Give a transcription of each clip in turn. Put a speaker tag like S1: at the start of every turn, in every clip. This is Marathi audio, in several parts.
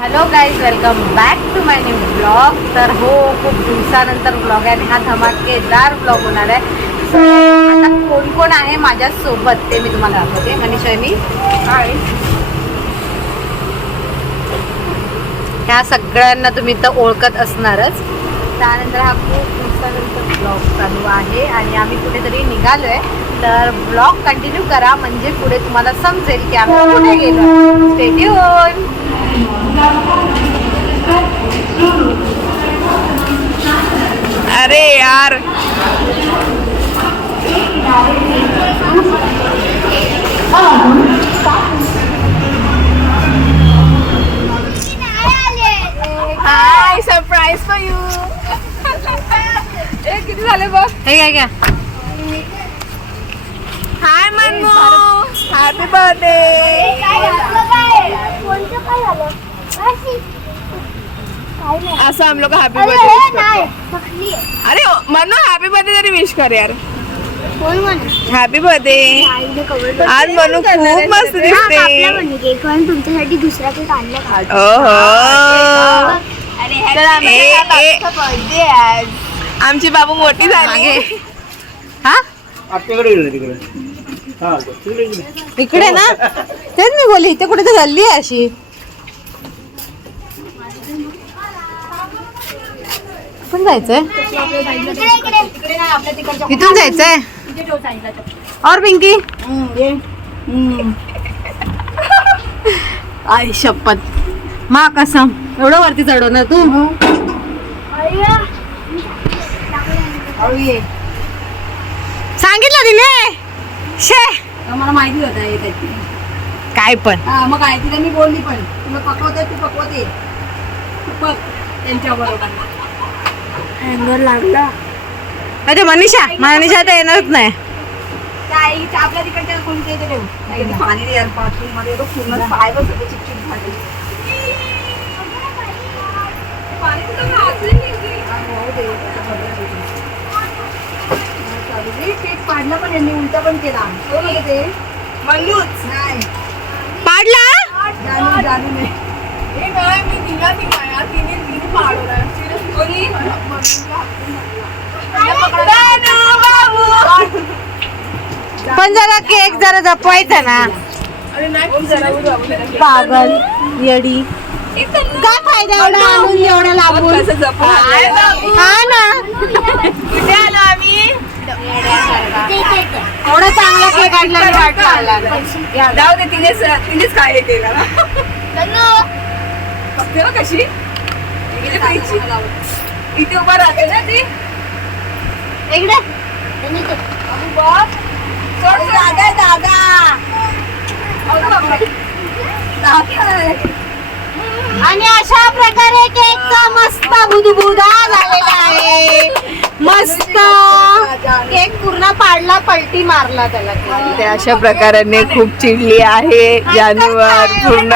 S1: Hello guys welcome back to my new blog तर हो खूप दिवसानंतर ब्लॉग आहे आणि हा धमाकेदार ब्लॉग होणार आहे. So, आता कोण कोण आहे माझ्यासोबत ते मी तुम्हाला दाखवते. मनीषानी ह्या सगळ्यांना तुम्ही तर ओळखत असणारच. त्यानंतर हा खूप दिवसानंतर ब्लॉग चालू आहे आणि आम्ही कुठेतरी निघालोय. तर ब्लॉग कंटिन्यू करा म्हणजे पुढे तुम्हाला समजेल की आम्ही कुठे गेलो. स्टेडियम
S2: अरे यार। हाय सरप्राईज फॉर यू किती झाले बघ?
S1: हे काय घ्या.
S2: हाय मनमो हॅपी बर्थडे असं हम लोग हॅपी बर्थडे अरे मनो हॅपी बर्थडे तरी विश कर यार. हॅपी बर्थडे आज मनू खूप मस्त दिसते
S3: तुमच्यासाठी दुसरा केक आणला का?
S2: ओहो. ए, ए.
S3: बर्थडे आज.
S2: आमची बाबू मोठी झाली.
S1: हा?
S4: तिकडे हा गेले
S1: इकडे ना? तेच मी बोलली इथे कुठे तर गल्ली आहे अशी. पण जायचंय? इथून जायचंय? और पिंकी? आई शपथ. मा कसम एवढं वरती चढवणार तू. सांगितलं तिने? शे
S5: मला माहिती होतं हे त्याची.
S1: काय पण.
S5: हा मग काय तिला मी बोलली पण. तुला पकवते तू पकवते. तू त्यांच्या बरोबर.
S3: हँगर लागला.
S1: अरे मनीषा मनीषा तर येणारच नाही.
S5: आई आपल्या तिकडच्या कोणते ठेव. पाणी दे यार बाथरूममध्ये बघ, पूर्ण पाय सगळे चिकचिक झाले. पाणी नाही. हा, हो दे. हा, चालू दे. केक पाडला पण यांनी उलटा पण केला. हो ना ते? नाही.
S1: पाडला?
S5: जानू जानू नाही
S2: हे नाही मी तिला तिने तिने पाडवलं कोणी?
S1: पण जरा केक जरा जपवायचा ना.
S2: अरे नाही जरा उद्या उद्या.
S1: पागल येडी. काय फायदा एवढा? आणून एवढा
S2: आणलं?
S1: हा ना.
S2: कुठे आलो आम्ही?
S1: एवढा चांगला केक आणला आणि वाटला आला
S2: जाऊ दे तिनेच तिनेच काय हे केलं ना बघते ना कशी इकडे खायची. इथे उभा राहते ना ती बघ. सोड,
S5: दादा दादा
S1: आणि अशा प्रकारे केकचा मस्त बुधबुधा झालेला आहे मस्त. केक पूर्ण पाडला पलटी मारला त्याला.
S2: ते अशा प्रकाराने खूप चिडली आहे. जानवर पूर्ण.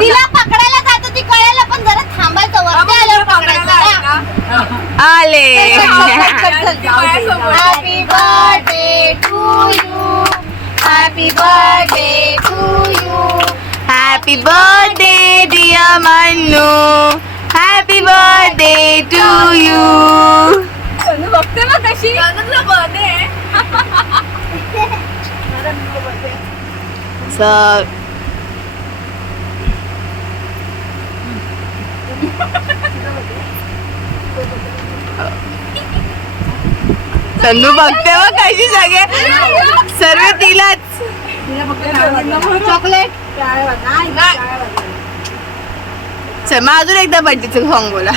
S1: तिला पकडायला जात होती कळायला पण जरा थांबायचं
S2: बाबू,
S1: वरती आल्यावर
S2: तुला पकडायला आहे
S1: पकडायचं
S2: ना?
S1: आले. Happy birthday to you happy birthday to you
S2: happy birthday Mannu happy birthday to you बघते ना कशी बर्थडे सल्लू बघते बघ कशी सगळे. सर्व तिलाच
S1: चॉकलेट.
S2: चल मग अजून एकदा बड्डेचं सॉंग बोला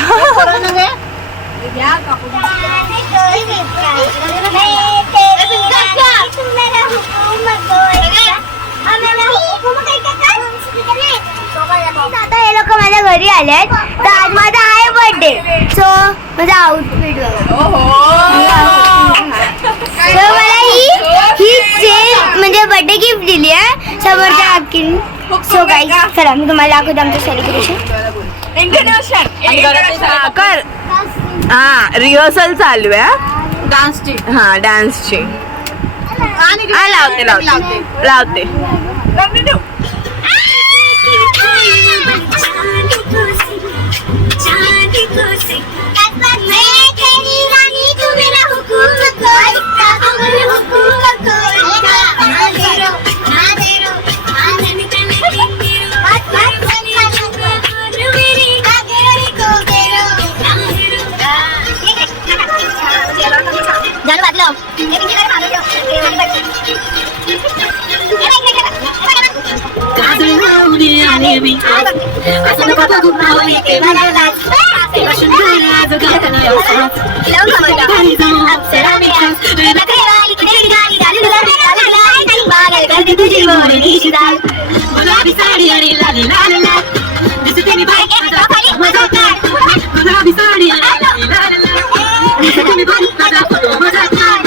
S3: आता हे लोक माझ्या घरी आलेत तर आज माझा आहे बर्थडे सो माझा आउटफिट तर मला ही ही चेन म्हणजे बर्थडे गिफ्ट दिली आहे समोरच्या हक्कीने सो गाईज चला मी तुम्हाला दाखवते आमचं सेलिब्रेशन
S2: कर. हा रिहर्सल चालू आहे
S1: डान्सची
S2: हा डान्सची हा लावते लावते. लावते. कंटिन्यू
S6: साडी लाली लाल लाल दिसते मी बाई माझा मजा काय गुलाबी साडी आणि लाली लाल लाल दिसते मी बाई माझा फोटो मजा काय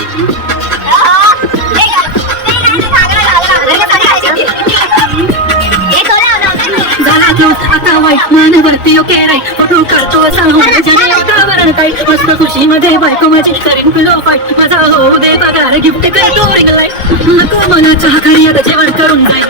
S6: झाला तो आता वाईट मन वरती ओके राई फोटो जने वातावरण काही मस्त खुशी मध्ये बायको माझी करीन फाईट माझा होऊ दे पगार गिफ्ट करतो रिंग लाइट नको चहा खाली आता जेवण करून जाईल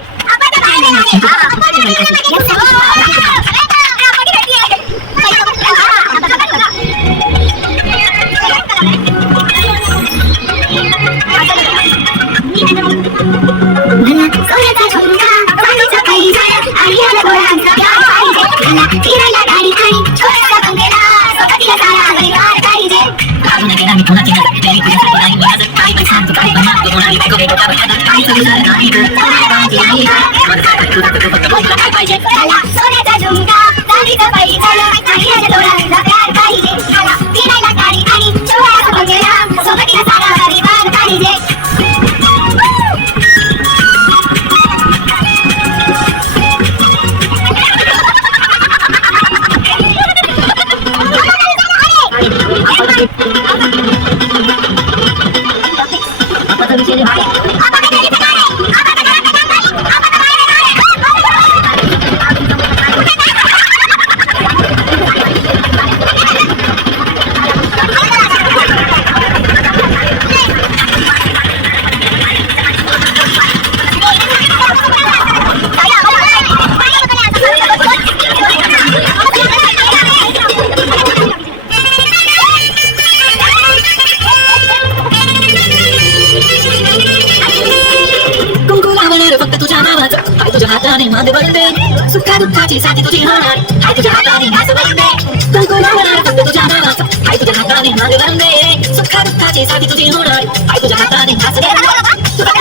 S6: गिफ्ट
S3: सोन्याचा झुमका चांदीचा पैसा आणि डोळ्यांचा प्यार पाहिजे मला फिरायला गाडी आणि चोळा बंगला सोबतीला सारा परिवार पाहिजे
S6: कुंकू त्याशी तुझी होणार हाय तुझ्या हाताने बनते फक्त तुझ्या हाय तुझ्या हाताने बनते सुखा दुःखाची तुझी होणार हाय तुझ्या हाताने बनते तुझ्या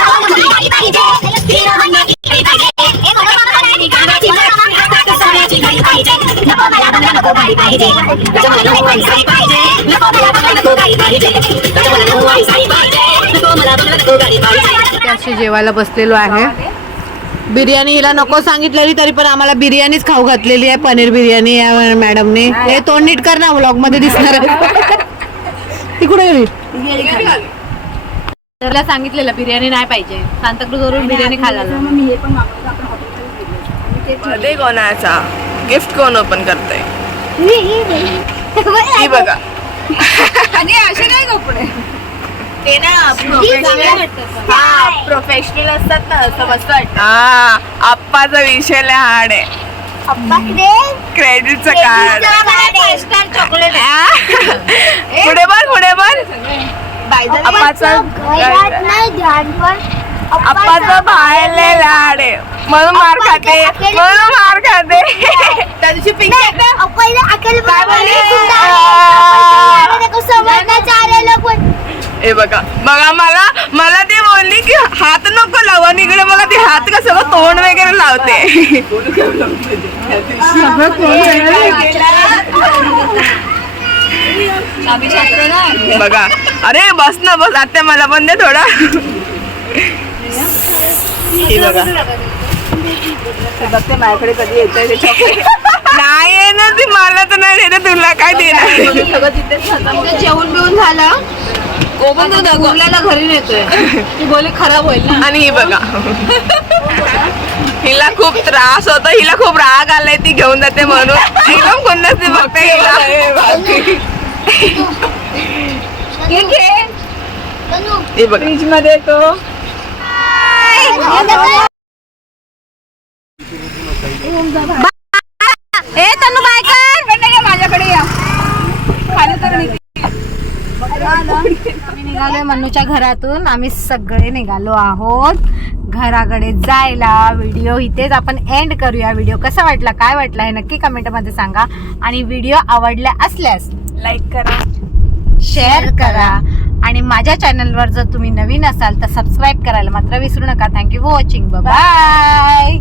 S6: गाडी पाहिजे गाडी पाहिजे गाण्याची गाडी, सोन्याची गाडी पाहिजे नको मला बंगला नको गाडी पाहिजे नको मला साडी पाहिजे नको मला बंगला नको गाडी पाहिजे नको मला साडी पाहिजे नको मला बंगला नको गाडी पाहिजे
S1: अशी जेवायला बसलेलो आहे. बिर्याणी हिला नको सांगितलेली तरी पण आम्हाला बिर्याणीच खाऊ घातलेली आहे पनीर बिर्याणी या मॅडमने. हे तोंड नीट कर ना व्लॉगमध्ये दिसणार. ती कुठे गेली? तिला सांगितलेलं बिर्याणी नाही पाहिजे. सांताक्रूज वरून बिर्याणी खायला
S5: मग मी हे पण मागवलं आपण हॉटेलमध्ये
S2: मध्ये कोणाचा गिफ्ट कोण ओपन करतोय? ही बघा.
S5: आणि असे काय कपडे
S2: ते ना
S1: प्रोफेशनल असतात ना असं मस्त वाटतं.
S2: हा आप्पाचा विषय हार्ड आहे. क्रेडिटचं कार्ड
S1: चॉकलेट
S2: पुढे बर पुढे बर आप्पाचं आप्पाचं बाहेर लय लाड आहे. म्हणून मार खाते. म्हणून मार खाते. त्या दिवशी पिंक हे बघा बघा मला मला ती बोलली की हात नको लावू आणि इकडे मला ती हात का सगळं तोंड वगैरे लावते. बघा अरे बस ना बस आता मला पण दे थोडा. हे बघा. बघते माझ्याकडे कधी येतंय ते chocolate. नाही आहे ना ती मला तर नाही देत तुला काय देणार?
S1: जेवण बिवून झालं?
S5: ओपन तो गुरल्याला घरी नेतोय. ती बोले खराब होईल ना.
S2: आणि ही बघा. हिला खूप त्रास होतो हिला खूप राग आलाय ती घेऊन जाते म्हणून. एकदम कोणत्याच ती बघते हिला. हे बघा. फ्रीजमध्ये तो
S1: ए तनु बाय कर
S5: माझ्याकडे या. खाली तर
S1: आम्ही निघालोय मन्नूच्या घरातून. आम्ही सगळे निघालो आहोत घराकडे जायला. व्हिडिओ इथेच आपण एंड करूया. व्हिडिओ कसा वाटला काय वाटला हे नक्की कमेंटमध्ये सांगा. आणि व्हिडिओ आवडल्या असल्यास
S2: लाईक करा
S1: शेअर करा. आणि माझ्या चॅनलवर जर तुम्ही नवीन असाल तर सबस्क्राईब करायला मात्र विसरू नका. Thank you for watching bye